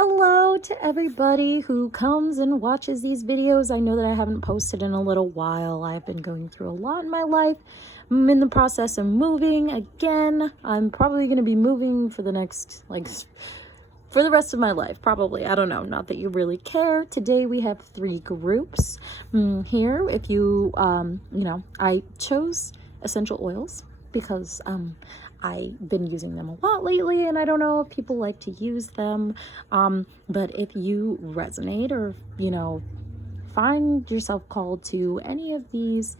Hello to everybody who comes and watches these videos. I know that I haven't posted in a little while. I've been going through a lot in my life. I'm in the process of moving again. I'm probably going to be moving for the next, for the rest of my life, probably. I don't know. Not that you really care. Today we have 3 groups here. If you, I chose essential oils because I've been using them a lot lately, and I don't know if people like to use them, but if you resonate or, find yourself called to any of these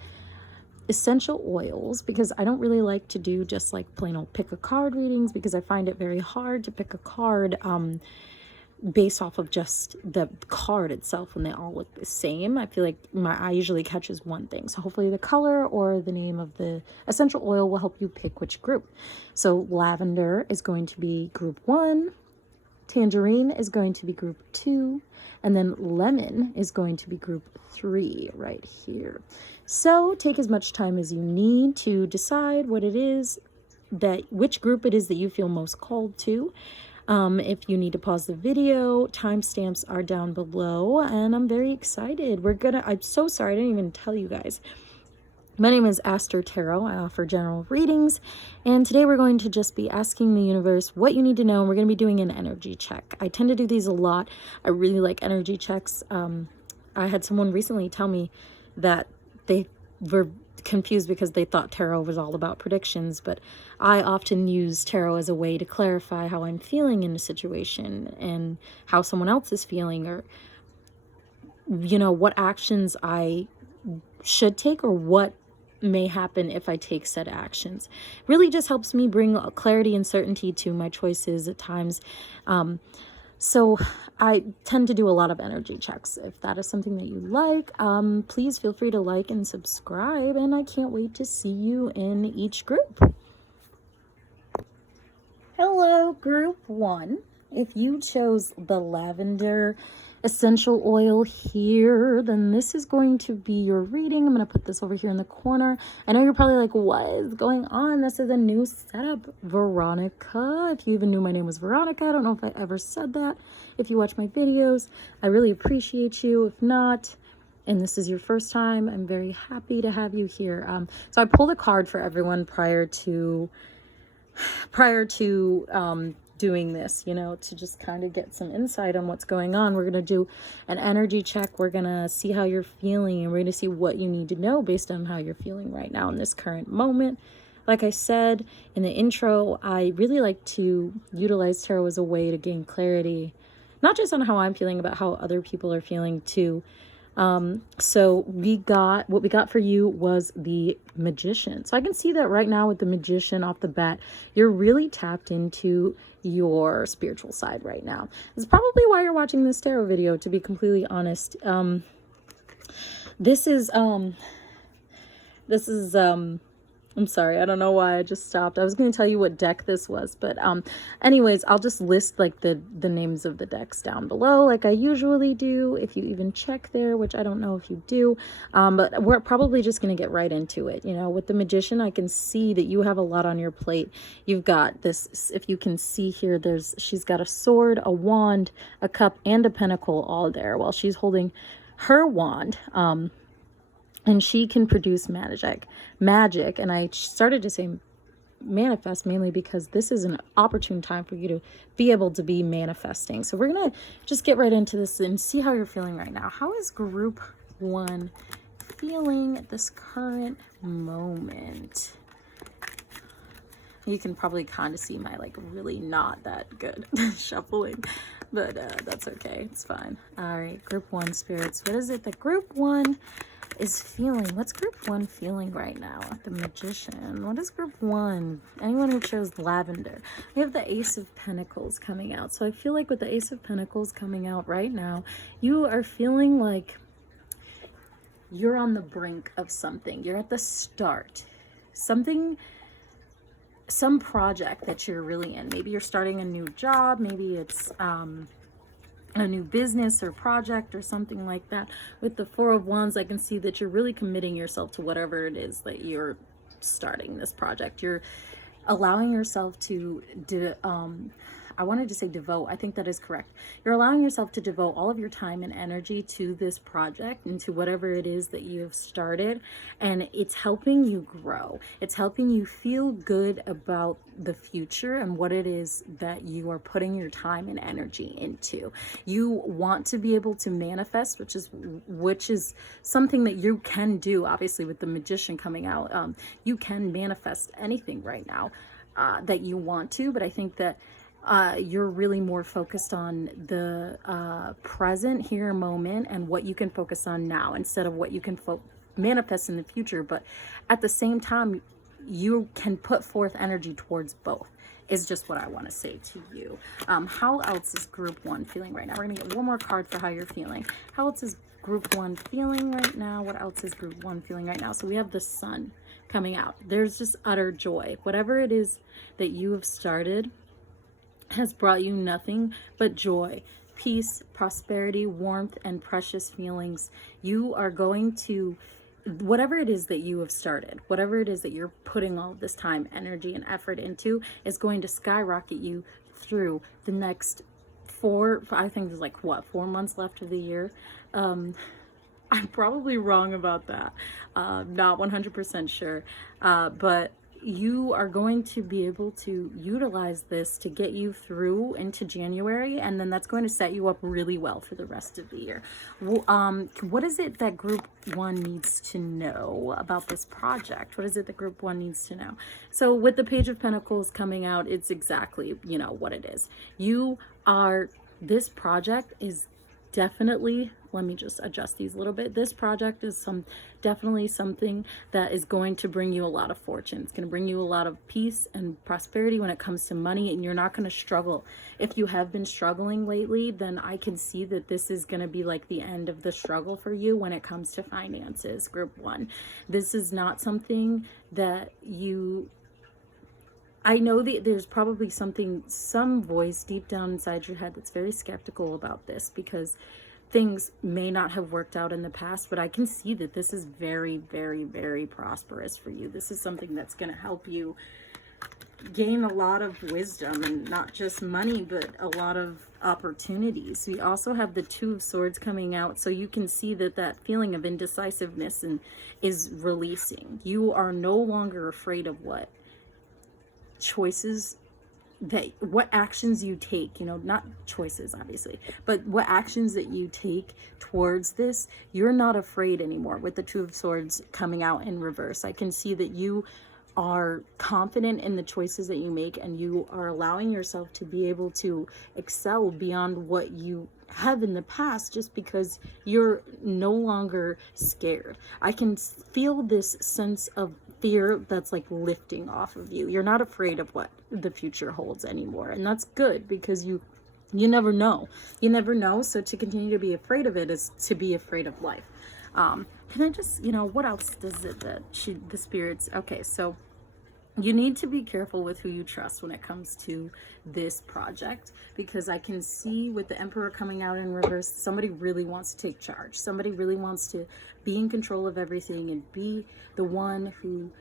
essential oils, because I don't really like to do just like plain old pick a card readings, because I find it very hard to pick a card based off of just the card itself when they all look the same. I feel like my eye usually catches one thing. So hopefully the color or the name of the essential oil will help you pick which group. So lavender is going to be group 1, tangerine is going to be group 2, and then lemon is going to be group 3 right here. So take as much time as you need to decide what it is which group it is that you feel most called to. If you need to pause the video, timestamps are down below, and I'm very excited. I'm so sorry, I didn't even tell you guys. My name is Aster Tarot. I offer general readings, and today we're going to just be asking the universe what you need to know, and we're going to be doing an energy check. I tend to do these a lot. I really like energy checks. I had someone recently tell me that they were confused because they thought tarot was all about predictions, but I often use tarot as a way to clarify how I'm feeling in a situation and how someone else is feeling, or what actions I should take or what may happen if I take said actions. Really just helps me bring clarity and certainty to my choices at times. So I tend to do a lot of energy checks. If that is something that you like, please feel free to like and subscribe, and I can't wait to see you in each group. Hello, group 1. If you chose the lavender essential oil here, then this is going to be your reading. I'm going to put this over here in the corner. I know you're probably like, what is going on? This is a new setup, Veronica. If you even knew my name was Veronica, I don't know if I ever said that. If you watch my videos, I really appreciate you. If not, and this is your first time, I'm very happy to have you here. So I pulled a card for everyone prior to doing this, to just kind of get some insight on what's going on. We're going to do an energy check. We're going to see how you're feeling, and we're going to see what you need to know based on how you're feeling right now in this current moment. Like I said in the intro, I really like to utilize tarot as a way to gain clarity, not just on how I'm feeling, but how other people are feeling too. So what we got for you was the Magician. So I can see that right now with the Magician off the bat, you're really tapped into your spiritual side right now. This is probably why you're watching this tarot video, to be completely honest. This is I'm sorry, I don't know why I just stopped. I was going to tell you what deck this was, but anyways, I'll just list like the names of the decks down below like I usually do, if you even check there, which I don't know if you do, but we're probably just going to get right into it. With the Magician, I can see that you have a lot on your plate. You've got this, if you can see here, she's got a sword, a wand, a cup, and a pentacle all there while she's holding her wand. And she can produce magic. And I started to say manifest mainly because this is an opportune time for you to be able to be manifesting. So we're going to just get right into this and see how you're feeling right now. How is group 1 feeling at this current moment? You can probably kind of see my really not that good shuffling, but that's okay. It's fine. All right, group 1 spirits. What is it that group 1 is feeling? What's group 1 feeling right now? The Magician. What is group 1? Anyone who chose lavender. We have the Ace of Pentacles coming out. So I feel like with the Ace of Pentacles coming out right now, you are feeling like you're on the brink of something. You're at the start. Some project that you're really in. Maybe you're starting a new job. Maybe it's a new business or project or something like that. With the Four of Wands, I can see that you're really committing yourself to whatever it is that you're starting this project. You're allowing yourself to I wanted to say devote. I think that is correct. You're allowing yourself to devote all of your time and energy to this project and to whatever it is that you've started. And it's helping you grow. It's helping you feel good about the future and what it is that you are putting your time and energy into. You want to be able to manifest, which is something that you can do. Obviously, with the Magician coming out, you can manifest anything right now that you want to, but I think that you're really more focused on the present here moment and what you can focus on now instead of what you can manifest in the future. But at the same time, you can put forth energy towards both, is just what I want to say to you. How else is group 1 feeling right now? We're going to get one more card for how you're feeling. How else is group 1 feeling right now? What else is group 1 feeling right now? So we have the Sun coming out. There's just utter joy. Whatever it is that you have started has brought you nothing but joy, peace, prosperity, warmth, and precious feelings. You are going to, whatever it is that you have started, whatever it is that you're putting all this time, energy, and effort into, is going to skyrocket you through the next I think there's like, what, 4 months left of the year? I'm probably wrong about that. Not 100% sure. But you are going to be able to utilize this to get you through into January, and then that's going to set you up really well for the rest of the year. What is it that group 1 needs to know about this project? What is it that group 1 needs to know? So with the Page of Pentacles coming out, it's exactly, you know, what it is. This project is definitely, let me just adjust these a little bit. This project is definitely something that is going to bring you a lot of fortune. It's going to bring you a lot of peace and prosperity when it comes to money, and you're not going to struggle. If you have been struggling lately, then I can see that this is going to be like the end of the struggle for you when it comes to finances, group 1. This is not something that I know that there's probably some voice deep down inside your head that's very skeptical about this because things may not have worked out in the past, but I can see that this is very, very, very prosperous for you. This is something that's going to help you gain a lot of wisdom, and not just money, but a lot of opportunities. We also have the Two of Swords coming out, so you can see that feeling of indecisiveness is releasing. You are no longer afraid of what actions you take, not choices obviously, but what actions that you take towards this. You're not afraid anymore with the Two of Swords coming out in reverse. I can see that you are confident in the choices that you make, and you are allowing yourself to be able to excel beyond what you have in the past, just because you're no longer scared. I can feel this sense of fear that's like lifting off of you. You're not afraid of what the future holds anymore, and that's good, because you never know. So to continue to be afraid of it is to be afraid of life. Can I just, what else does it that the spirits, okay, so you need to be careful with who you trust when it comes to this project, because I can see with the Emperor coming out in reverse, somebody really wants to take charge. Somebody really wants to be in control of everything and be the one who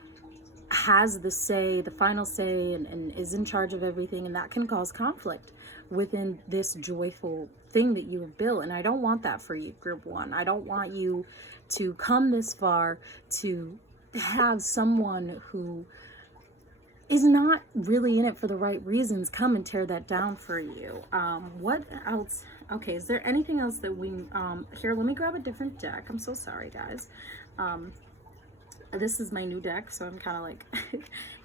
has the say, the final say, and is in charge of everything. And that can cause conflict within this joyful thing that you have built. And I don't want that for you, group 1. I don't want you to come this far to have someone who is not really in it for the right reasons come and tear that down for you. What else? Okay, is there anything else that we here, let me grab a different deck. I'm so sorry, guys. This is my new deck, so I'm kind of like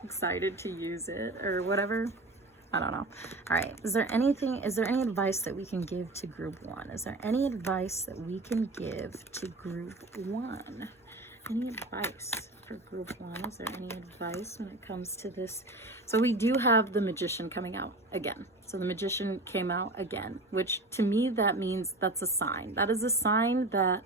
excited to use it or whatever. I don't know. All right, is there any advice that we can give to group 1? Is there any advice that we can give to group 1? Any advice for group 1? Is there any advice when it comes to this? So we do have the Magician coming out again. So the Magician came out again, which to me, that means that's a sign. That is a sign that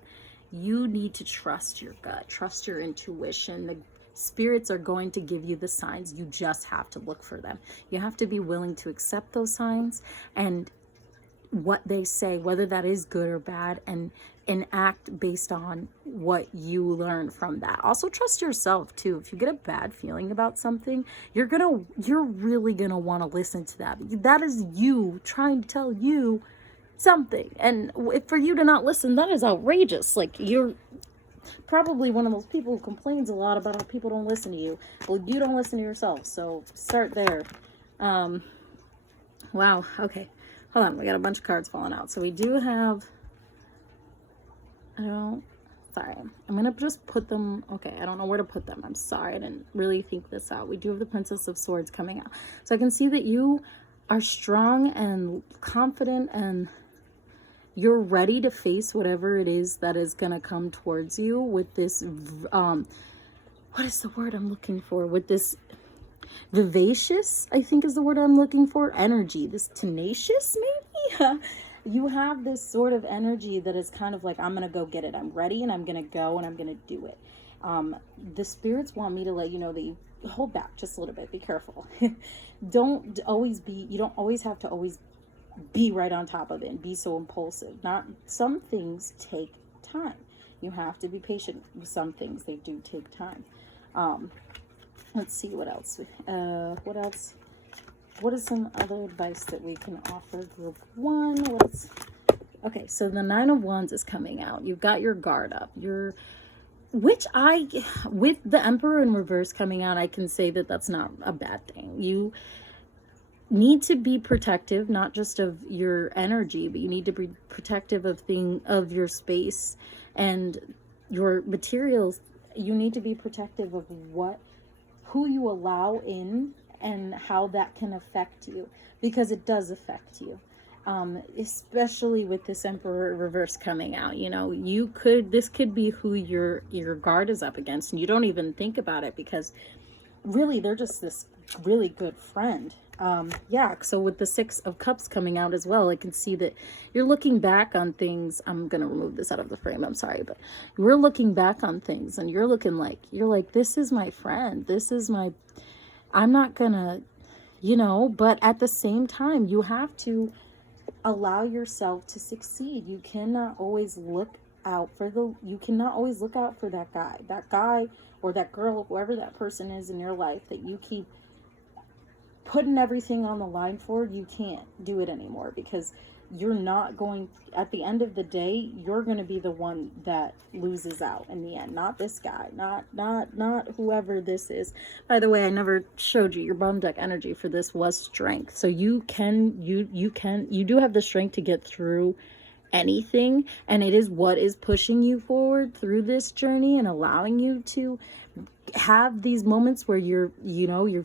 you need to trust your gut, trust your intuition. The spirits are going to give you the signs. You just have to look for them. You have to be willing to accept those signs and what they say, whether that is good or bad, and act based on what you learn from that. Also trust yourself too. If you get a bad feeling about something, you're really gonna want to listen to that. That is you trying to tell you something, and for you to not listen, that is outrageous. Like, you're probably one of those people who complains a lot about how people don't listen to you. Well, you don't listen to yourself, so start there. Wow, okay, hold on, we got a bunch of cards falling out. So we do have, sorry, I'm gonna just put them, okay, I don't know where to put them. I'm sorry, I didn't really think this out. We do have the Princess of Swords coming out. So I can see that you are strong and confident, and you're ready to face whatever it is that is gonna come towards you with this, what is the word I'm looking for? With this vivacious, I think is the word I'm looking for, energy, this tenacious maybe? You have this sort of energy that is kind of like, I'm gonna go get it. I'm ready, and I'm gonna go, and I'm gonna do it. The spirits want me to let you know that you hold back just a little bit. Be careful. You don't always have to always be right on top of it and be so impulsive. Some things take time. You have to be patient with some things. They do take time. Let's see what else. What is some other advice that we can offer group 1? Okay, so the Nine of Wands is coming out. You've got your guard up. With the Emperor in reverse coming out, I can say that that's not a bad thing. You need to be protective, not just of your energy, but you need to be protective of your space and your materials. You need to be protective of who you allow in, and how that can affect you, because it does affect you. Especially with this Emperor reverse coming out, this could be who your guard is up against, and you don't even think about it, because really they're just this really good friend. So with the Six of Cups coming out as well, I can see that you're looking back on things. I'm gonna remove this out of the frame, I'm sorry, but we're looking back on things, and you're like, this is my friend, I'm not gonna, but at the same time, you have to allow yourself to succeed. You cannot always look out for that guy or that girl, whoever that person is in your life that you keep putting everything on the line for. You can't do it anymore, because you're not going, at the end of the day, you're going to be the one that loses out in the end, not this guy, not whoever this is. By the way, I never showed you your bottom deck energy for this was strength. So you do have the strength to get through anything, and it is what is pushing you forward through this journey and allowing you to have these moments where you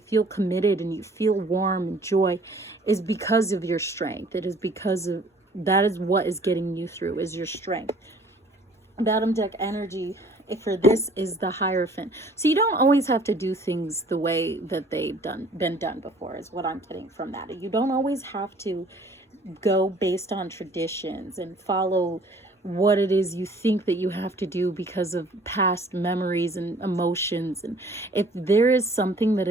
feel committed and you feel warm and joy, is because of your strength. It is because of that is what is getting you through, is your strength. Bottom deck energy for this is the Hierophant. So you don't always have to do things the way that they've been done before, is what I'm getting from that. You don't always have to go based on traditions and follow what it is you think that you have to do because of past memories and emotions. And if there is someone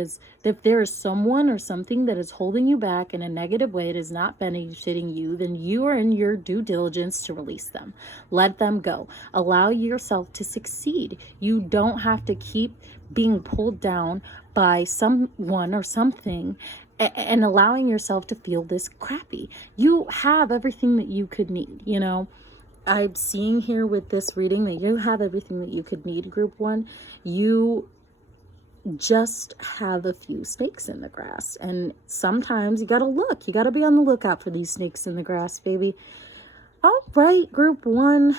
or something that is holding you back in a negative way, it is not benefiting you, then you are in your due diligence to release them. Let them go. Allow yourself to succeed. You don't have to keep being pulled down by someone or something and allowing yourself to feel this crappy. You have everything that you could need, I'm seeing here with this reading that you have everything that you could need, group 1. You just have a few snakes in the grass, and sometimes you gotta be on the lookout for these snakes in the grass, baby. All right, group 1,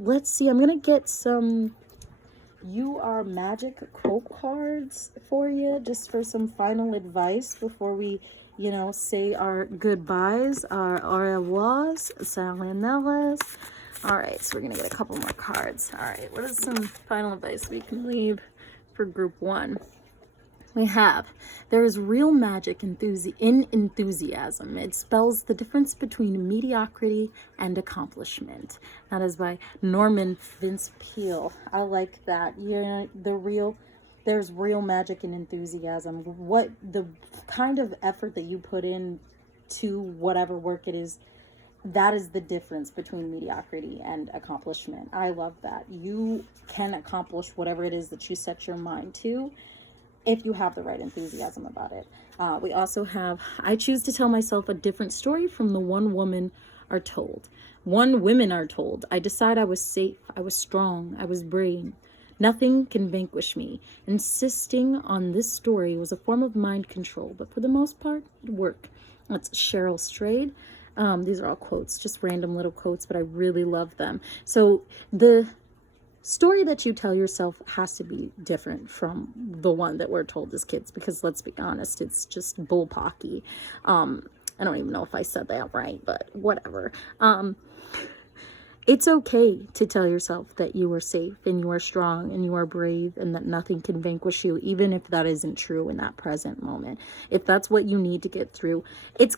let's see, I'm gonna get some You Are Magic quote cards for you, just for some final advice before we say our goodbyes, our au revoirs, salanellas. All right, so we're going to get a couple more cards. All right, what is some final advice we can leave for group 1? We have, there is real magic in enthusiasm. It spells the difference between mediocrity and accomplishment. That is by Norman Vince Peale. I like that. There's real magic in enthusiasm. What the kind of effort that you put in to whatever work it is that is the difference between mediocrity and accomplishment. I love that. You can accomplish whatever it is that you set your mind to if you have the right enthusiasm about it. We also have, I choose to tell myself a different story from the one women are told. Women are told. I decide I was safe, I was strong, I was brave. Nothing can vanquish me. Insisting on this story was a form of mind control, but for the most part, it worked. That's Sterle. These are all quotes, just random little quotes, but I really love them. So the story that you tell yourself has to be different from the one that we're told as kids, because let's be honest, it's just bullpocky. I don't even know if I said that right, but whatever. It's okay to tell yourself that you are safe and you are strong and you are brave and that nothing can vanquish you, even if that isn't true in that present moment. If that's what you need to get through, it's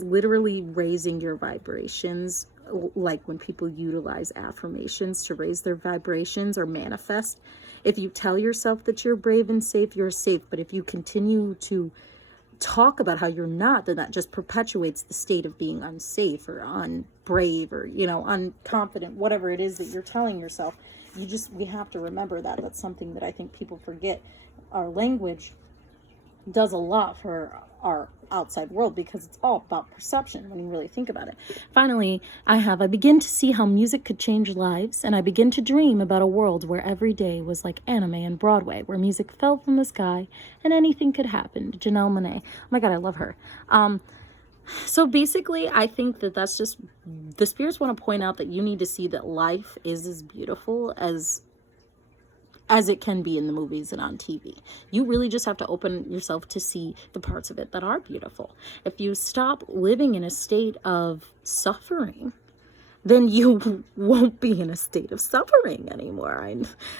literally raising your vibrations. Like when people utilize affirmations to raise their vibrations or manifest. If you tell yourself that you're brave and safe, you're safe. But if you continue to talk about how you're not, then that just perpetuates the state of being unsafe or unbrave or, unconfident, whatever it is that you're telling yourself. We have to remember that. That's something that I think people forget. Our language does a lot for our outside world because it's all about perception when you really think about it. Finally, I begin to see how music could change lives, and I begin to dream about a world where every day was like anime and Broadway, where music fell from the sky and anything could happen. Janelle Monáe. Oh my God, I love her. So basically, I think that that's just, the spirits want to point out that you need to see that life is as beautiful as it can be in the movies and on TV. You really just have to open yourself to see the parts of it that are beautiful. If you stop living in a state of suffering, then you won't be in a state of suffering anymore.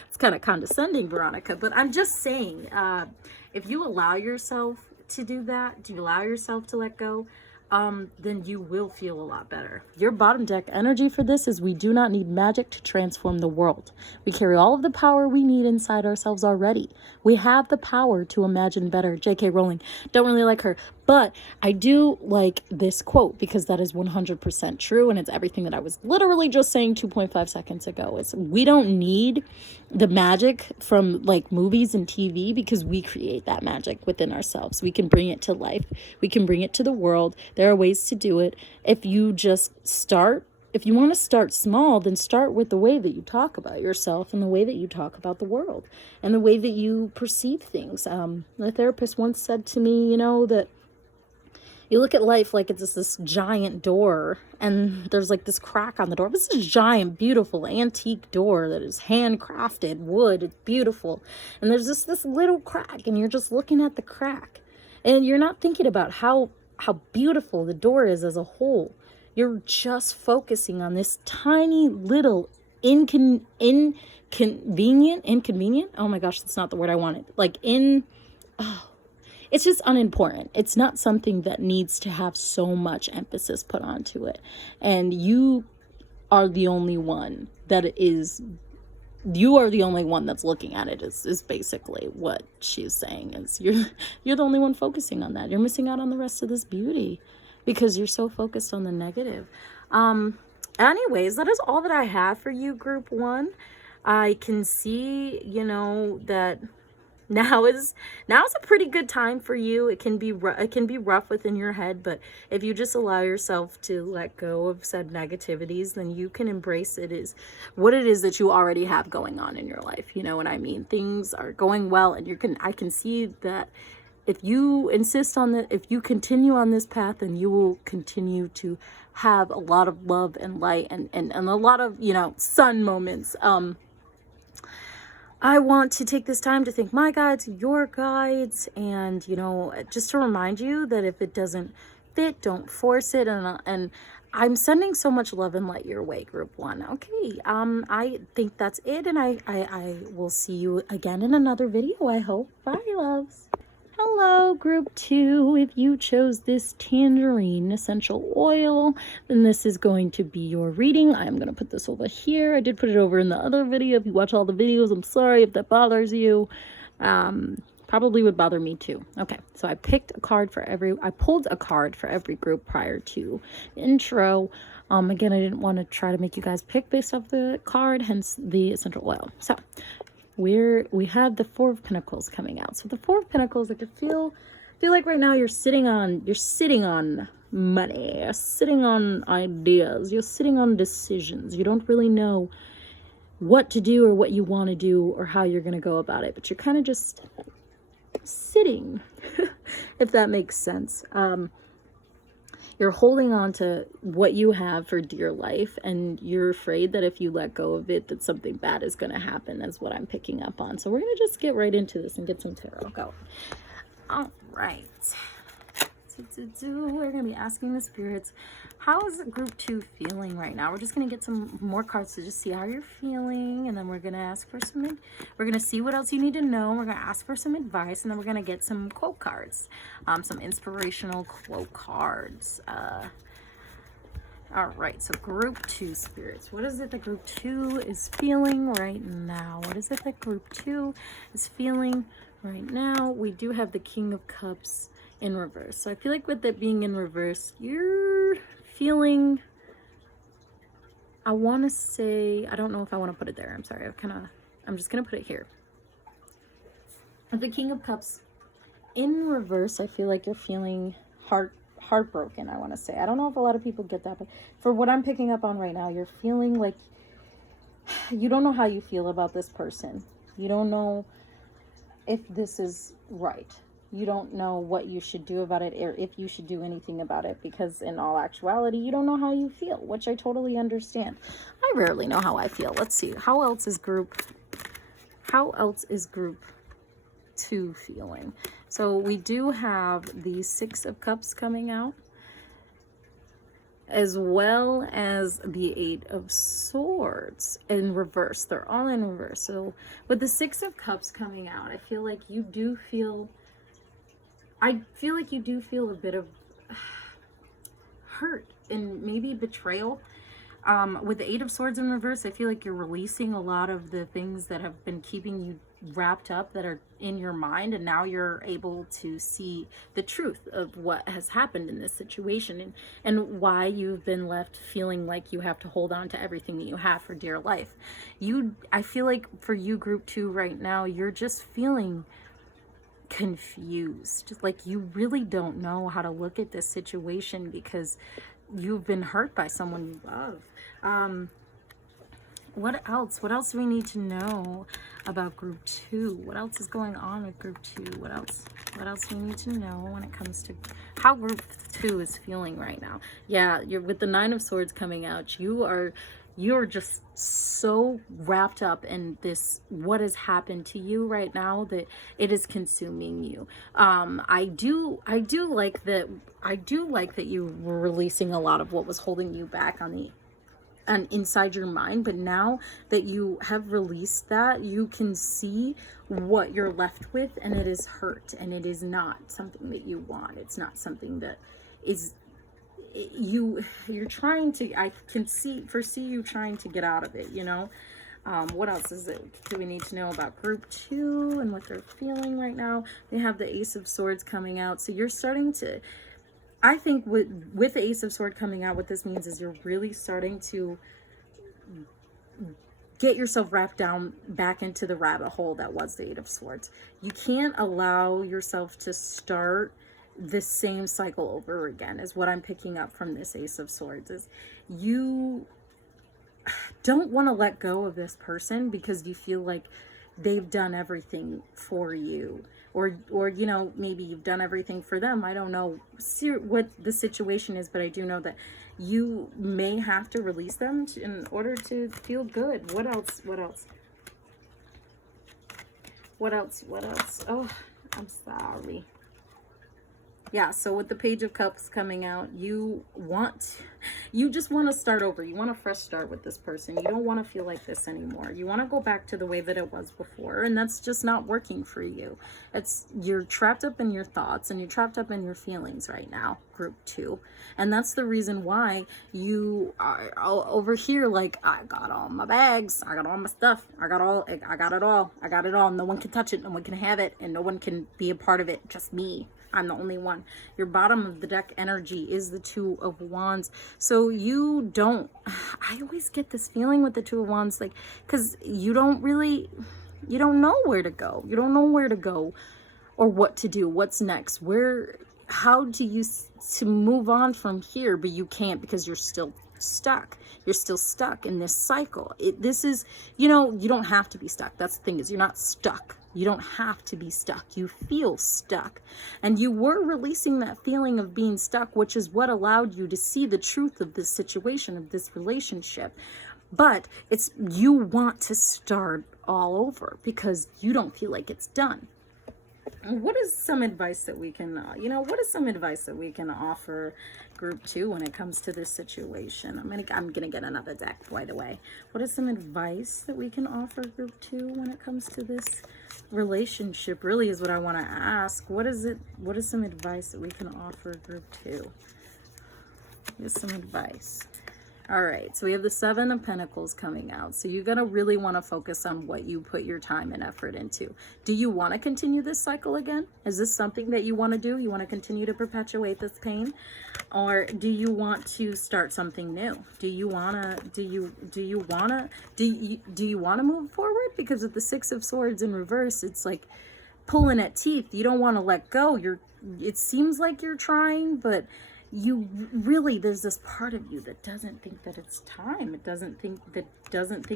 It's kind of condescending, Veronica, but I'm just saying, if you allow yourself to do that, do you allow yourself to let go, then you will feel a lot better. Your bottom deck energy for this is we do not need magic to transform the world. We carry all of the power we need inside ourselves already. We have the power to imagine better. J.K. Rowling, don't really like her, but I do like this quote because that is 100% true, and it's everything that I was literally just saying 2.5 seconds ago. We don't need the magic from like movies and TV because we create that magic within ourselves. We can bring it to life. We can bring it to the world. There are ways to do it. If you just start, if you want to start small, then start with the way that you talk about yourself and the way that you talk about the world and the way that you perceive things. The therapist once said to me, that you look at life like it's this giant door and there's like this crack on the door. This is a giant, beautiful, antique door that is handcrafted wood. It's beautiful. And there's this little crack and you're just looking at the crack and you're not thinking about how beautiful the door is as a whole. You're just focusing on this tiny little inconvenient. Oh my gosh, that's not the word I wanted. It's just unimportant. It's not something that needs to have so much emphasis put onto it. And you are the only one that's looking at it is basically what she's saying. Is you're the only one focusing on that. You're missing out on the rest of this beauty because you're so focused on the negative. Anyways, that is all that I have for you, group 1. I can see, that now is a pretty good time for you. It can be rough within your head, but if you just allow yourself to let go of said negativities, then you can embrace what it is that you already have going on in your life. You know what I mean? Things are going well, and I can see that if you insist on that, if you continue on this path, then you will continue to have a lot of love and light and a lot of, sun moments. I want to take this time to thank my guides, your guides, and, just to remind you that if it doesn't fit, don't force it. And I'm sending so much love and light your way, group 1. Okay, I think that's it, and I will see you again in another video, I hope. Bye, loves. Hello, group 2. If you chose this tangerine essential oil, then this is going to be your reading. I'm going to put this over here. I did put it over in the other video. If you watch all the videos, I'm sorry if that bothers you. Probably would bother me too. Okay, so I pulled a card for every group prior to intro. Again, I didn't want to try to make you guys pick based off the card, hence the essential oil. So we have the Four of Pentacles coming out. So the Four of Pentacles, I could feel like right now you're sitting on money, you're sitting on ideas, you're sitting on decisions. You don't really know what to do or what you want to do or how you're going to go about it, but you're kind of just sitting, if that makes sense. You're holding on to what you have for dear life, and you're afraid that if you let go of it, that something bad is going to happen, is what I'm picking up on. So we're going to just get right into this and get some tarot going. All right. We're going to be asking the spirits, how is group 2 feeling right now? We're just going to get some more cards to just see how you're feeling, and then we're going to ask for we're going to see what else you need to know. We're going to ask for some advice, and then we're going to get some quote cards, some inspirational quote cards. All right, so group 2 spirits, what is it that group 2 is feeling right now? What is it that group 2 is feeling right now? We do have the King of Cups in reverse. So I feel like with it being in reverse, you're feeling, I want to say, I don't know if I want to put it there. I'm sorry. I'm just going to put it here. With the King of Cups in reverse, I feel like you're feeling heartbroken, I want to say. I don't know if a lot of people get that, but for what I'm picking up on right now, you're feeling like you don't know how you feel about this person. You don't know if this is right. You don't know what you should do about it, or if you should do anything about it, because in all actuality, you don't know how you feel, which I totally understand. I rarely know how I feel. Let's see. How else is group 2 feeling? So we do have the Six of Cups coming out, as well as the Eight of Swords in reverse. They're all in reverse. So with the Six of Cups coming out, I feel like you do feel a bit of hurt and maybe betrayal. With the Eight of Swords in reverse, I feel like you're releasing a lot of the things that have been keeping you wrapped up, that are in your mind, and now you're able to see the truth of what has happened in this situation, and why you've been left feeling like you have to hold on to everything that you have for dear life. I feel like for you, group 2 right now, you're just feeling confused, like you really don't know how to look at this situation because you've been hurt by someone you love. What else do we need to know about group 2? What else is going on with group 2? What else do we need to know when it comes to how group 2 is feeling right now? Yeah, you're with the Nine of Swords coming out, you're just so wrapped up in this, what has happened to you right now, that it is consuming you. I do like that you were releasing a lot of what was holding you back on inside your mind, but now that you have released that, you can see what you're left with, and it is hurt, and it is not something that you want. It's not something that is you're trying to, I can foresee you trying to get out of it, you know. What else do we need to know about group 2 and what they're feeling right now? They have the Ace of Swords coming out, so you're starting to, I think with the Ace of Swords coming out, what this means is you're really starting to get yourself wrapped down back into the rabbit hole that was the Eight of Swords. You can't allow yourself to start the same cycle over again, is what I'm picking up from this Ace of Swords. Is you don't want to let go of this person because you feel like they've done everything for you, or you know, maybe you've done everything for them. I don't know what the situation is, but I do know that you may have to release them in order to feel good. What else? Oh, I'm sorry. Yeah, so with the Page of Cups coming out, you just want to start over. You want a fresh start with this person. You don't want to feel like this anymore. You want to go back to the way that it was before, and that's just not working for you. You're trapped up in your thoughts and you're trapped up in your feelings right now, group 2. And that's the reason why you are over here like, I got all my bags, I got all my stuff, I got it all. No one can touch it, no one can have it, and no one can be a part of it, just me. I'm the only one. Your bottom of the deck energy is the Two of Wands. So you don't, I always get this feeling with the Two of Wands, like, because you don't know where to go. You don't know where to go or what to do. What's next? How do you to move on from here? But you can't, because you're still stuck. You're still stuck in this cycle. This is, you don't have to be stuck. That's the thing, is you're not stuck. You don't have to be stuck. You feel stuck. And you were releasing that feeling of being stuck, which is what allowed you to see the truth of this situation, of this relationship. But you want to start all over because you don't feel like it's done. What is some advice that we can, offer group 2 when it comes to this situation? I'm gonna get another deck right away. What is some advice that we can offer group 2 when it comes to this relationship? Really is what I want to ask. What is some advice that we can offer group 2? Here's some advice. All right, so we have the Seven of Pentacles coming out. So you're going to really want to focus on what you put your time and effort into. Do you want to continue this cycle again? Is this something that you want to do? You want to continue to perpetuate this pain? Or do you want to start something new? Do you want to move forward? Because with the Six of Swords in reverse, it's like pulling at teeth. You don't want to let go. It seems like you're trying, but there's this part of you that doesn't think that it's time. It doesn't think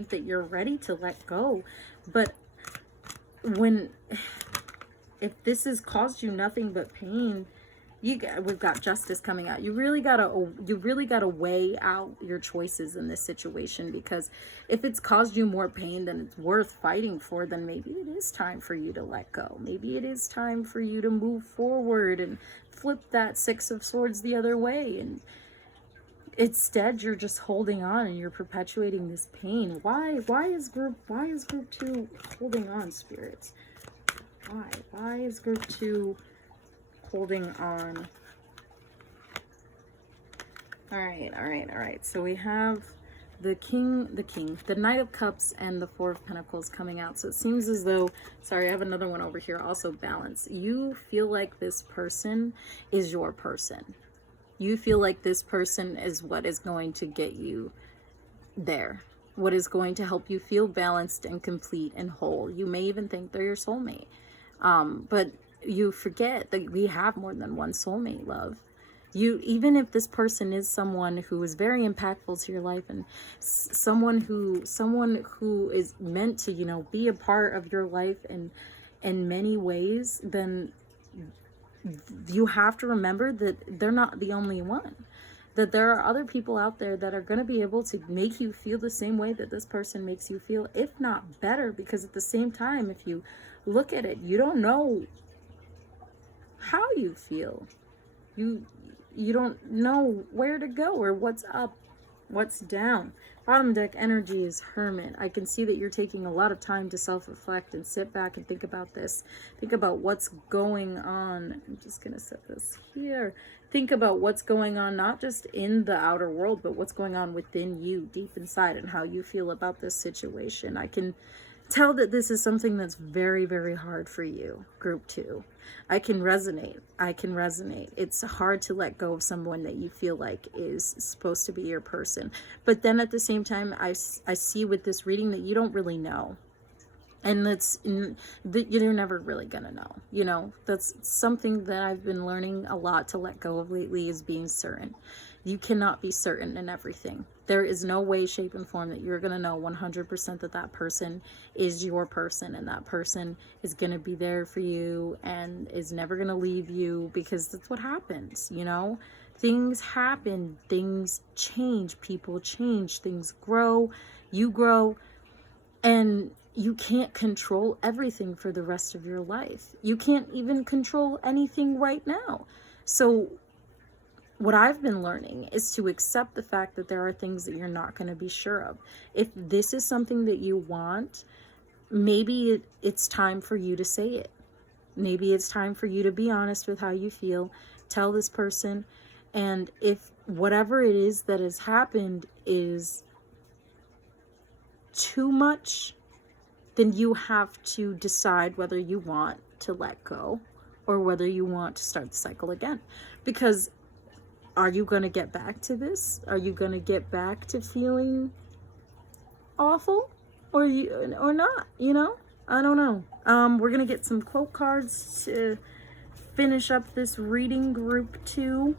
that you're ready to let go. But if this has caused you nothing but pain, we've got Justice coming out. You really gotta weigh out your choices in this situation, because if it's caused you more pain than it's worth fighting for, then maybe it is time for you to let go. Maybe it is time for you to move forward and flip that Six of Swords the other way, and instead you're just holding on and you're perpetuating this pain. Why is group 2 holding on, spirits? Why is group 2 holding on? All right. So we have the Knight of Cups and the Four of Pentacles coming out. So it seems as though, sorry, I have another one over here, also Balance. You feel like this person is your person. You feel like this person is what is going to get you there, what is going to help you feel balanced and complete and whole. You may even think they're your soulmate, but you forget that we have more than one soulmate, love. Even if this person is someone who is very impactful to your life, and someone who is meant to, be a part of your life in many ways, then you have to remember that they're not the only one. That there are other people out there that are going to be able to make you feel the same way that this person makes you feel, if not better, because at the same time, if you look at it, you don't know how you feel. You don't know where to go or what's up, what's down. Bottom deck energy is Hermit. I can see that you're taking a lot of time to self-reflect and sit back and think about this. Think about what's going on. I'm just going to set this here. Think about what's going on, not just in the outer world, but what's going on within you, deep inside, and how you feel about this situation. I can tell that this is something that's very, very hard for you, group 2. I can resonate. It's hard to let go of someone that you feel like is supposed to be your person. But then at the same time, I see with this reading that you don't really know. And you're never really gonna know. That's something that I've been learning a lot to let go of lately, is being certain. You cannot be certain in everything. There is no way, shape, and form that you're going to know 100% that person is your person, and that person is going to be there for you and is never going to leave you, because that's what happens, Things happen, things change, people change, things grow, you grow, and you can't control everything for the rest of your life. You can't even control anything right now. So what I've been learning is to accept the fact that there are things that you're not going to be sure of. If this is something that you want, maybe it's time for you to say it. Maybe it's time for you to be honest with how you feel. Tell this person. And if whatever it is that has happened is too much, then you have to decide whether you want to let go or whether you want to start the cycle again. Because are you going to get back to this? Are you going to get back to feeling awful or not? You know, I don't know. We're going to get some quote cards to finish up this reading, group 2.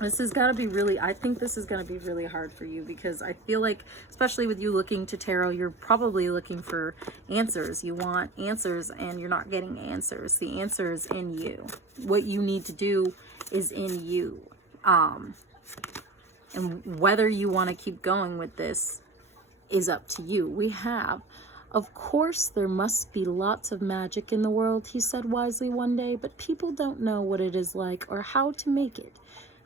This has got to be really, I think this is going to be really hard for you, because I feel like, especially with you looking to tarot, you're probably looking for answers. You want answers and you're not getting answers. The answer is in you. What you need to do is in you. And whether you want to keep going with this is up to you. We have, of course, there must be lots of magic in the world, he said wisely one day, but people don't know what it is like or how to make it.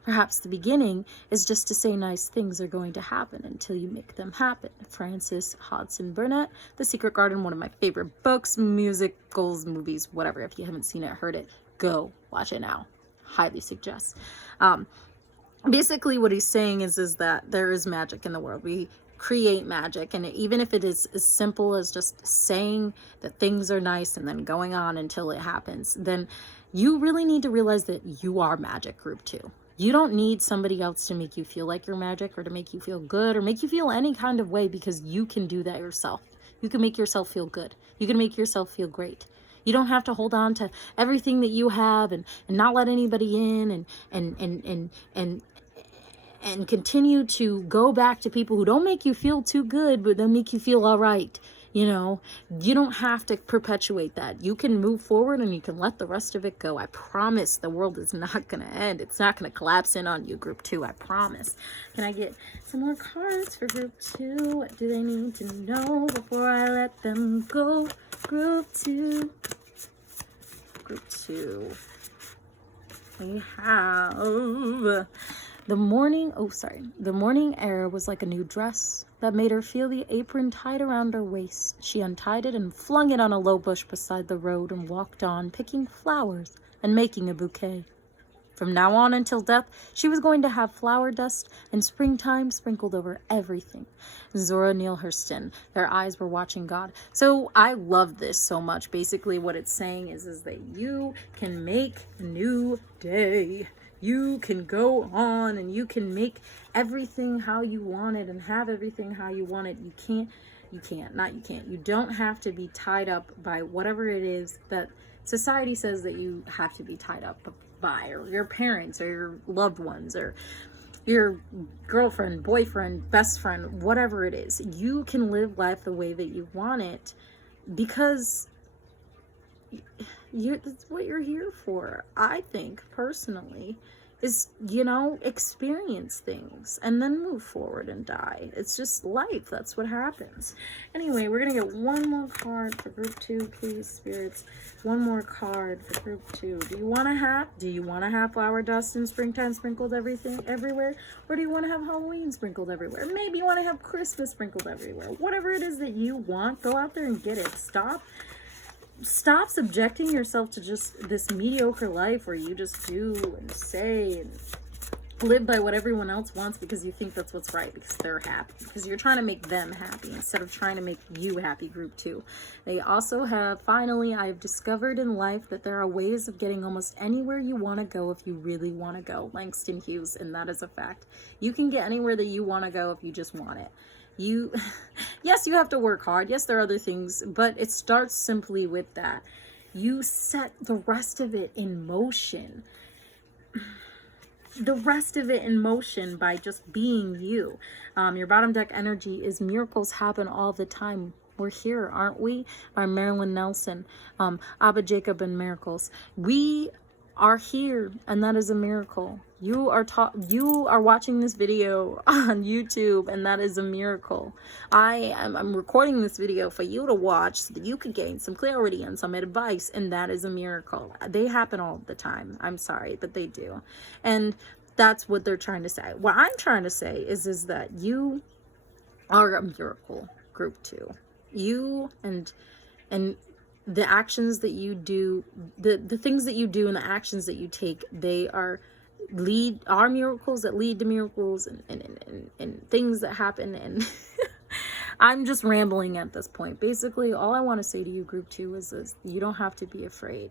Perhaps the beginning is just to say nice things are going to happen until you make them happen. Frances Hodgson Burnett, The Secret Garden, one of my favorite books, musicals, movies, whatever. If you haven't seen it, heard it, go watch it now. Highly suggest. Basically what he's saying is that there is magic in the world. We create magic, and even if it is as simple as just saying that things are nice and then going on until it happens, then you really need to realize that you are magic, group 2. You don't need somebody else to make you feel like you're magic or to make you feel good or make you feel any kind of way, because you can do that yourself. You can make yourself feel good. You can make yourself feel great. You don't have to hold on to everything that you have and not let anybody in and continue to go back to people who don't make you feel too good, but they'll make you feel all right. You know, you don't have to perpetuate that. You can move forward and you can let the rest of it go. I promise the world is not going to end. It's not going to collapse in on you, group 2. I promise. Can I get some more cards for group 2? What do they need to know before I let them go? Group 2. Group 2. We have the morning air was like a new dress that made her feel the apron tied around her waist. She untied it and flung it on a low bush beside the road and walked on, picking flowers and making a bouquet. From now on until death, she was going to have flower dust and springtime sprinkled over everything. Zora Neale Hurston, their eyes were watching God. So I love this so much. Basically what it's saying is that you can make a new day. You can go on and you can make everything how you want it and have everything how you want it. You don't have to be tied up by whatever it is that society says that you have to be tied up by, or your parents or your loved ones or your girlfriend, boyfriend, best friend, whatever it is. You can live life the way that you want it, because that's what you're here for. I think personally is, experience things and then move forward and die. It's just life. That's what happens. Anyway, we're gonna get one more card for group 2, please, spirits. One more card for group 2. Do you want to have flower dust and springtime sprinkled everywhere, or do you want to have Halloween sprinkled everywhere? Maybe you want to have Christmas sprinkled everywhere. Whatever it is that you want, go out there and get it. Stop subjecting yourself to just this mediocre life where you just do and say and live by what everyone else wants because you think that's what's right, because they're happy, because you're trying to make them happy instead of trying to make you happy, group 2. They also have, finally, I've discovered in life that there are ways of getting almost anywhere you want to go if you really want to go. Langston Hughes, and that is a fact. You can get anywhere that you want to go if you just want it. Yes, you have to work hard. Yes, there are other things, but it starts simply with that. You set the rest of it in motion. The rest of it in motion by just being you. Your bottom deck energy is miracles happen all the time. We're here, aren't we? By Marilyn Nelson. Abba Jacob and Miracles. We are here, and that is a miracle. You are watching this video on YouTube, and that is a miracle. I'm recording this video for you to watch so that you could gain some clarity and some advice, and that is a miracle. They happen all the time. I'm sorry, but they do. And that's what they're trying to say. What I'm trying to say is that you are a miracle, group 2. You and the actions that you do, the things that you do and the actions that you take, they are miracles that lead to miracles, and things that happen. And I'm just rambling at this point. Basically, all I want to say to you, group 2, is this: you don't have to be afraid.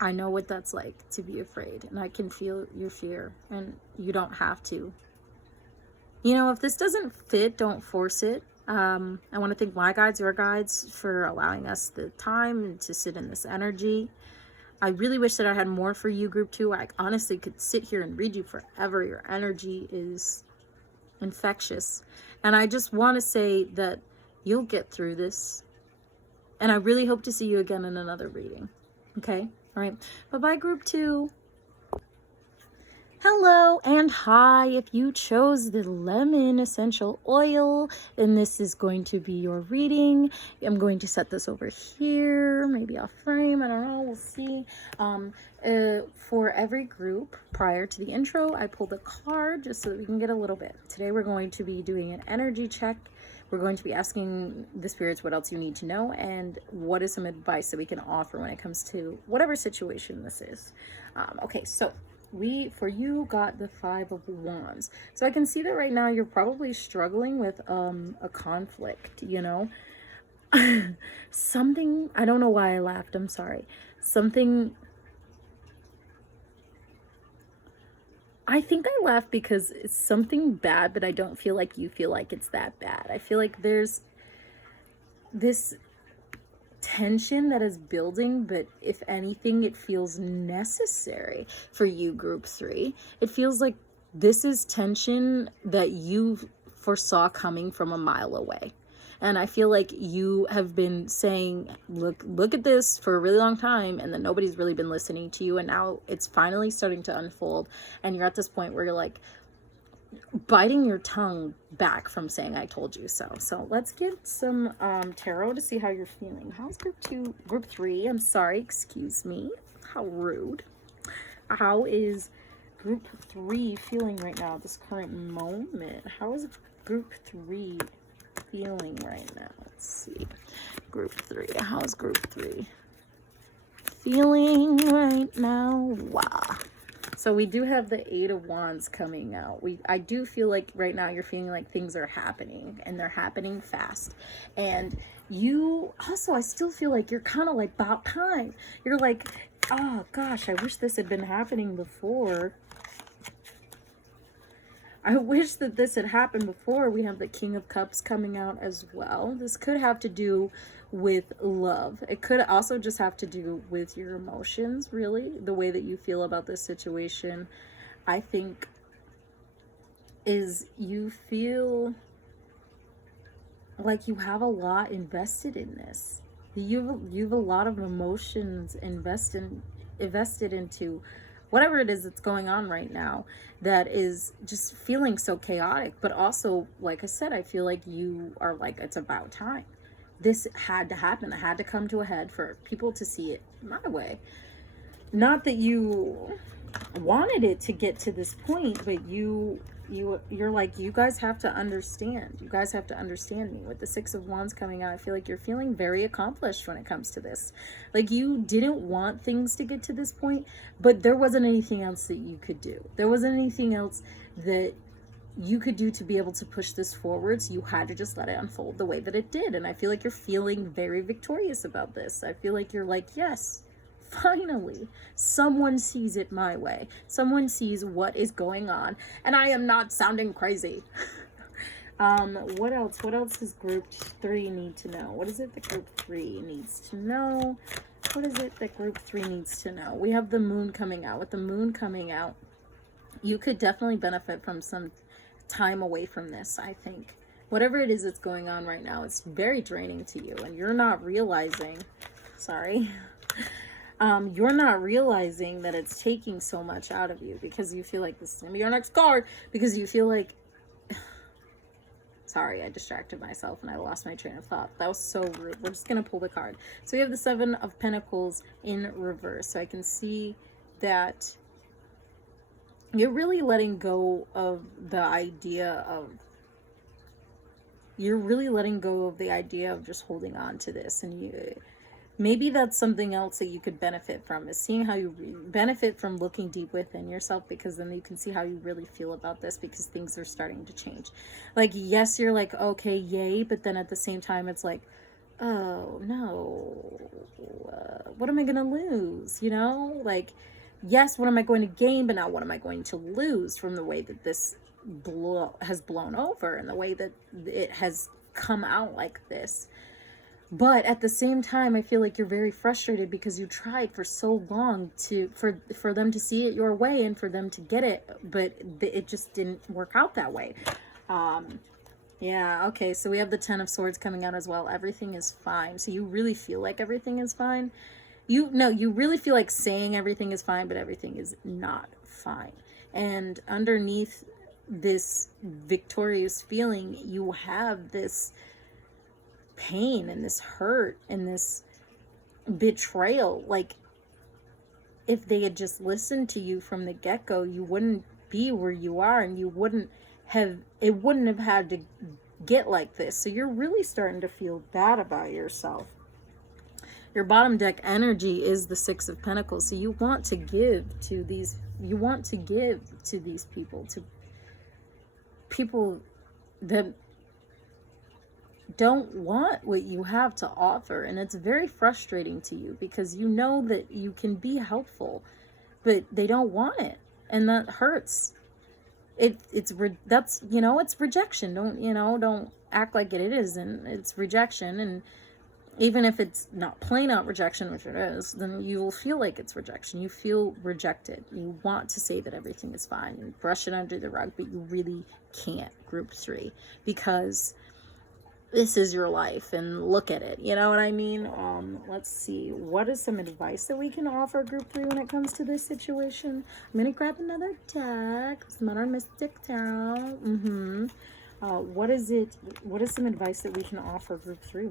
I know what that's like to be afraid, and I can feel your fear, and you don't have to. You know, if this doesn't fit, don't force it. I want to thank my guides, your guides, for allowing us the time to sit in this energy. I really wish that I had more for you, group 2. I honestly could sit here and read you forever. Your energy is infectious. And I just want to say that you'll get through this. And I really hope to see you again in another reading. Okay? All right. Bye-bye, group 2. Hello and hi. If you chose the lemon essential oil, then this is going to be your reading. I'm going to set this over here, maybe off frame, I don't know, we'll see. For every group, prior to the intro, I pulled a card just so that we can get a little bit. Today we're going to be doing an energy check. We're going to be asking the spirits what else you need to know and what is some advice that we can offer when it comes to whatever situation this is. Okay, so for you got the 5 of Wands. So I can see that right now you're probably struggling with a conflict, you know. Something, I don't know why I laughed, I'm sorry. I think I laughed because it's something bad, but I don't feel like you feel like it's that bad. I feel like there's this tension that is building, but if anything, it feels necessary for you, group 3. It feels like this is tension that you foresaw coming from a mile away. And I feel like you have been saying, look at this for a really long time, and then nobody's really been listening to you, and now it's finally starting to unfold, and you're at this point where you're like biting your tongue back from saying I told you so. So let's get some tarot to see how you're feeling. How's group 3? I'm sorry, excuse me. How rude. How is group 3 feeling right now at this current moment? How is group 3 feeling right now? Let's see. Group 3. How's group 3 feeling right now? Wow. So we do have the 8 of Wands coming out. I do feel like right now you're feeling like things are happening, and they're happening fast. And you also, I still feel like you're kind of like about time. You're like, oh gosh, I wish this had been happening before. I wish that this had happened before. We have the King of Cups coming out as well. This could have to do with love. It could also just have to do with your emotions, really. The way that you feel about this situation, I think, is you feel like you have a lot invested in this. You have a lot of emotions invested into whatever it is that's going on right now that is just feeling so chaotic. But also, like I said, I feel like you are like, it's about time. This had to happen. It had to come to a head for people to see it my way. Not that you wanted it to get to this point, but you're like, you guys have to understand. You guys have to understand me. With the 6 of Wands coming out, I feel like you're feeling very accomplished when it comes to this. Like, you didn't want things to get to this point, but there wasn't anything else that you could do. There wasn't anything else that you could do to be able to push this forward, so you had to just let it unfold the way that it did. And I feel like you're feeling very victorious about this. I feel like you're like, yes, finally, someone sees it my way. Someone sees what is going on, and I am not sounding crazy. What else? What else does group 3 need to know? What is it that group 3 needs to know? What is it that group 3 needs to know? We have the moon coming out. With the moon coming out, you could definitely benefit from some time away from this, I think. Whatever it is that's going on right now, it's very draining to you, and you're not realizing. Sorry. you're not realizing that it's taking so much out of you, because you feel like this is going to be your next card, because you feel like, sorry, I distracted myself and I lost my train of thought. That was so rude. We're just going to pull the card. So we have the Seven of Pentacles in reverse. So I can see that you're really letting go of the idea of, just holding on to this. And maybe that's something else that you could benefit from, is seeing how you benefit from looking deep within yourself, because then you can see how you really feel about this, because things are starting to change. Like, yes, you're like, okay, yay, but then at the same time, it's like, oh, no, what am I going to lose? You know, like, yes, what am I going to gain? But now what am I going to lose from the way that this has blown over and the way that it has come out like this? But at the same time, I feel like you're very frustrated because you tried for so long for them to see it your way and for them to get it, but it just didn't work out that way. Yeah, okay, so we have the Ten of Swords coming out as well. Everything is fine. So you really feel like everything is fine. You really feel like saying everything is fine, but everything is not fine. And underneath this victorious feeling, you have this pain and this hurt and this betrayal. Like, if they had just listened to you from the get-go, you wouldn't be where you are, and it wouldn't have had to get like this. So you're really starting to feel bad about yourself. Your bottom deck energy is the Six of Pentacles. So you want to give to these people that don't want what you have to offer. And it's very frustrating to you, because you know that you can be helpful, but they don't want it, and that hurts. It's rejection. Don't act like it isn't. It's rejection. And even if it's not plain out rejection, which it is, then you will feel like it's rejection. You feel rejected. You want to say that everything is fine. You brush it under the rug, but you really can't, group 3, because this is your life, and look at it. You know what I mean? Let's see. What is some advice that we can offer group 3 when it comes to this situation? I'm going to grab another deck. Modern Mystic Tarot. What is some advice that we can offer group 3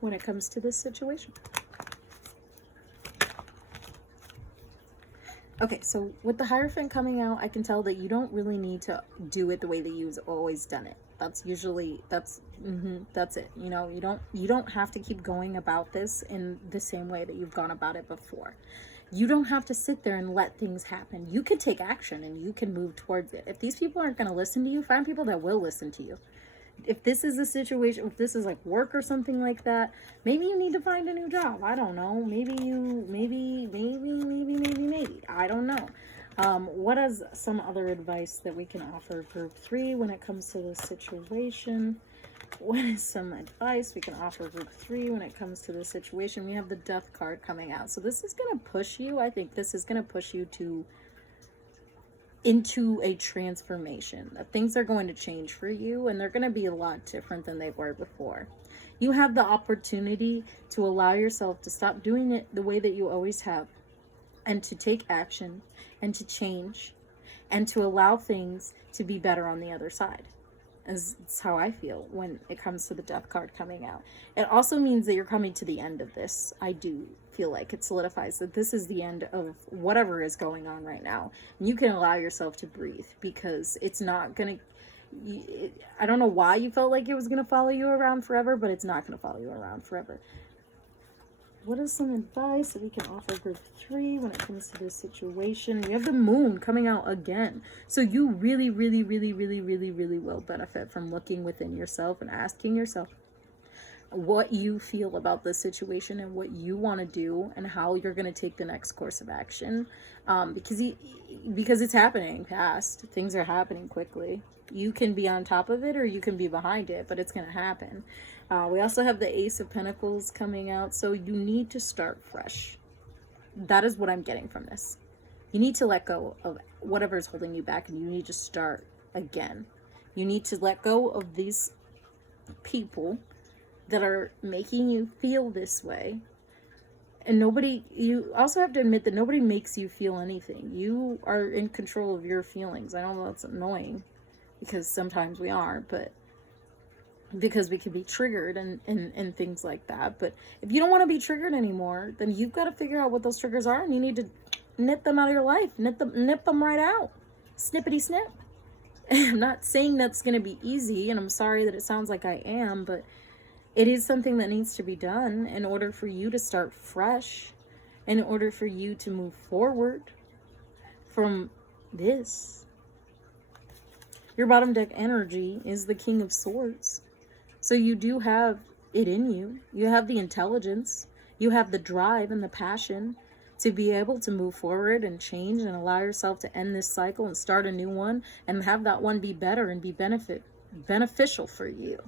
when it comes to this situation? Okay, so with the Hierophant coming out, I can tell that you don't really need to do it the way that you've always done it. That's it. You don't have to keep going about this in the same way that you've gone about it before. You don't have to sit there and let things happen. You can take action and you can move towards it. If these people aren't going to listen to you, find people that will listen to you. If this is a situation, if this is like work or something like that, maybe you need to find a new job. I don't know. Maybe I don't know. What is some other advice that we can offer group 3 when it comes to this situation? What is some advice we can offer group 3 when it comes to this situation? We have the Death card coming out. So this is going to push you. I think this is going to push you into a transformation, that things are going to change for you, and they're going to be a lot different than they were before. You have the opportunity to allow yourself to stop doing it the way that you always have, and to take action, and to change, and to allow things to be better on the other side. It's how I feel when it comes to the Death card coming out. It also means that you're coming to the end of this. I do feel like it solidifies that this is the end of whatever is going on right now. And you can allow yourself to breathe, because it's not going to... I don't know why you felt like it was going to follow you around forever, but it's not going to follow you around forever. What is some advice that we can offer group 3 when it comes to this situation? We have the Moon coming out again. So you really will benefit from looking within yourself and asking yourself what you feel about this situation and what you want to do and how you're going to take the next course of action. Because it's happening fast. Things are happening quickly. You can be on top of it or you can be behind it, but it's going to happen. We also have the Ace of Pentacles coming out. So you need to start fresh. That is what I'm getting from this. You need to let go of whatever is holding you back, and you need to start again. You need to let go of these people that are making you feel this way, And you also have to admit that nobody makes you feel anything. You are in control of your feelings. I know that's annoying because sometimes we are, but because we can be triggered and things like that. But if you don't want to be triggered anymore, then you've got to figure out what those triggers are, and you need to nip them out of your life. Nip them right out. Snippity snip. I'm not saying that's going to be easy, and I'm sorry that it sounds like I am, but it is something that needs to be done in order for you to start fresh, in order for you to move forward from this. Your bottom deck energy is the King of Swords. So you do have it in you. You have the intelligence. You have the drive and the passion to be able to move forward and change and allow yourself to end this cycle and start a new one and have that one be better and be beneficial for you.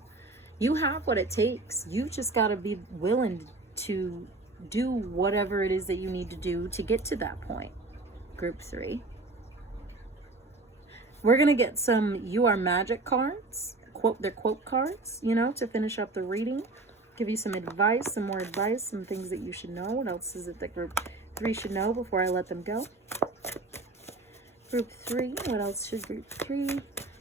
You have what it takes. You just got to be willing to do whatever it is that you need to do to get to that point. Group 3. We're going to get some You Are Magic cards. They're quote cards, to finish up the reading. Give you some advice, some more advice, some things that you should know. What else is it that group 3 should know before I let them go? Group 3, what else should group 3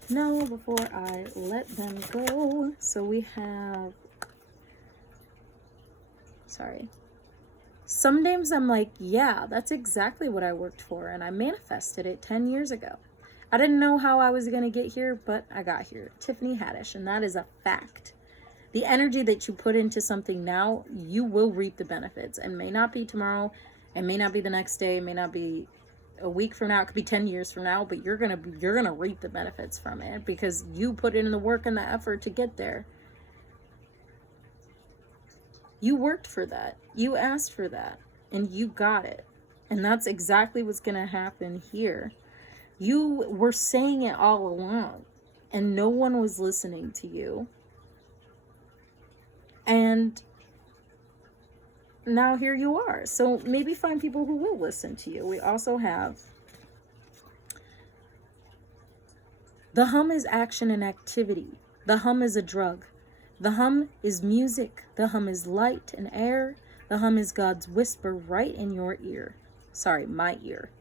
know before I let them go? So we have, some days I'm like, yeah, that's exactly what I worked for, and I manifested it 10 years ago. I didn't know how I was going to get here, but I got here. Tiffany Haddish, and that is a fact. The energy that you put into something now, you will reap the benefits. And may not be tomorrow, it may not be the next day, it may not be a week from now, it could be 10 years from now, but you're gonna reap the benefits from it because you put in the work and the effort to get there. You worked for that. You asked for that, and you got it. And that's exactly what's gonna happen here. You were saying it all along, and no one was listening to you. And now here you are. So maybe find people who will listen to you. We also have the hum is action and activity. The hum is a drug. The hum is music. The hum is light and air. The hum is God's whisper right in your ear. Sorry, my ear.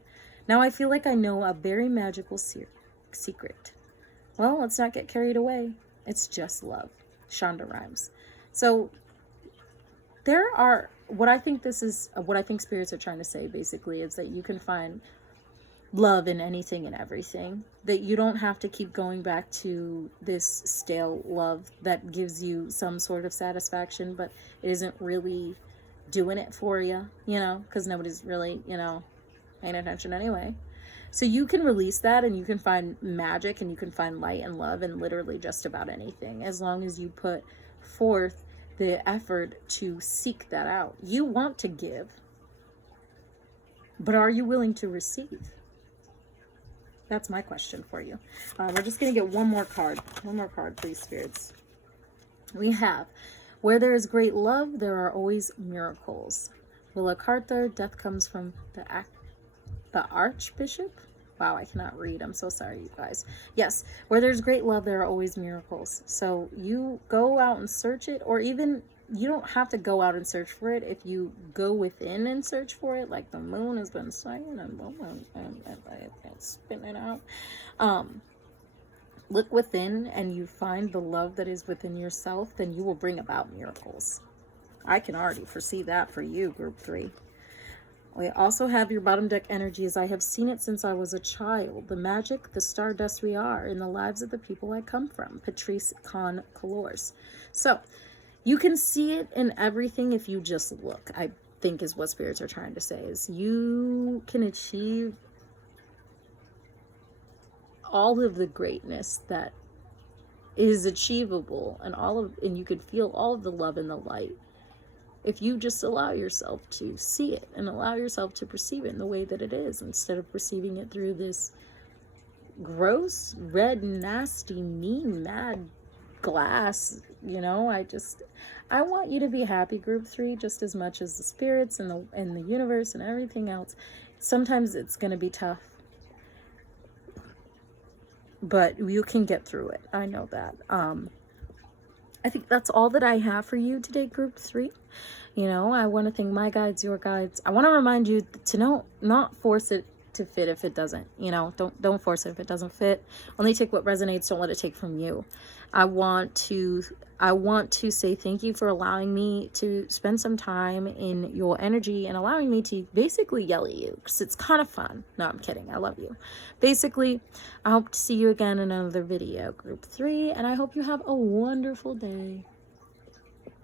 Now I feel like I know a very magical secret. Well, let's not get carried away. It's just love. Shonda Rhimes. So there are, what I think spirits are trying to say basically is that you can find love in anything and everything. That you don't have to keep going back to this stale love that gives you some sort of satisfaction, but it isn't really doing it for you, because nobody's really, paying attention anyway. So you can release that, and you can find magic, and you can find light and love in literally just about anything, as long as you put forth the effort to seek that out. You want to give, but are you willing to receive? That's my question for you. We're just going to get one more card. One more card, please, spirits. We have, where there is great love, there are always miracles. Willa Carter, death comes from the Archbishop. Wow, I cannot read. I'm so sorry, you guys. Yes, where there's great love, there are always miracles. So you go out and search it, or even you don't have to go out and search for it. If you go within and search for it, like the moon has been saying, and it's spinning out. Look within and you find the love that is within yourself, then you will bring about miracles. I can already foresee that for you, group 3. We also have your bottom deck energy as I have seen it since I was a child. The magic, the stardust we are in the lives of the people I come from. Patrice Con Colors. So you can see it in everything if you just look, I think is what spirits are trying to say, is you can achieve all of the greatness that is achievable, and you could feel all of the love and the light if you just allow yourself to see it and allow yourself to perceive it in the way that it is, instead of perceiving it through this gross, red, nasty, mean, mad glass. I want you to be happy, group 3, just as much as the spirits and the universe and everything else. Sometimes it's going to be tough, but you can get through it. I know that. I think that's all that I have for you today, group 3. You know, I want to thank my guides, your guides. I want to remind you to not force it to fit if it doesn't. You know, don't force it if it doesn't fit. Only take what resonates. Don't let it take from you. I want to say thank you for allowing me to spend some time in your energy and allowing me to basically yell at you, because it's kind of fun. No, I'm kidding. I love you. Basically, I hope to see you again in another video, group 3, and I hope you have a wonderful day.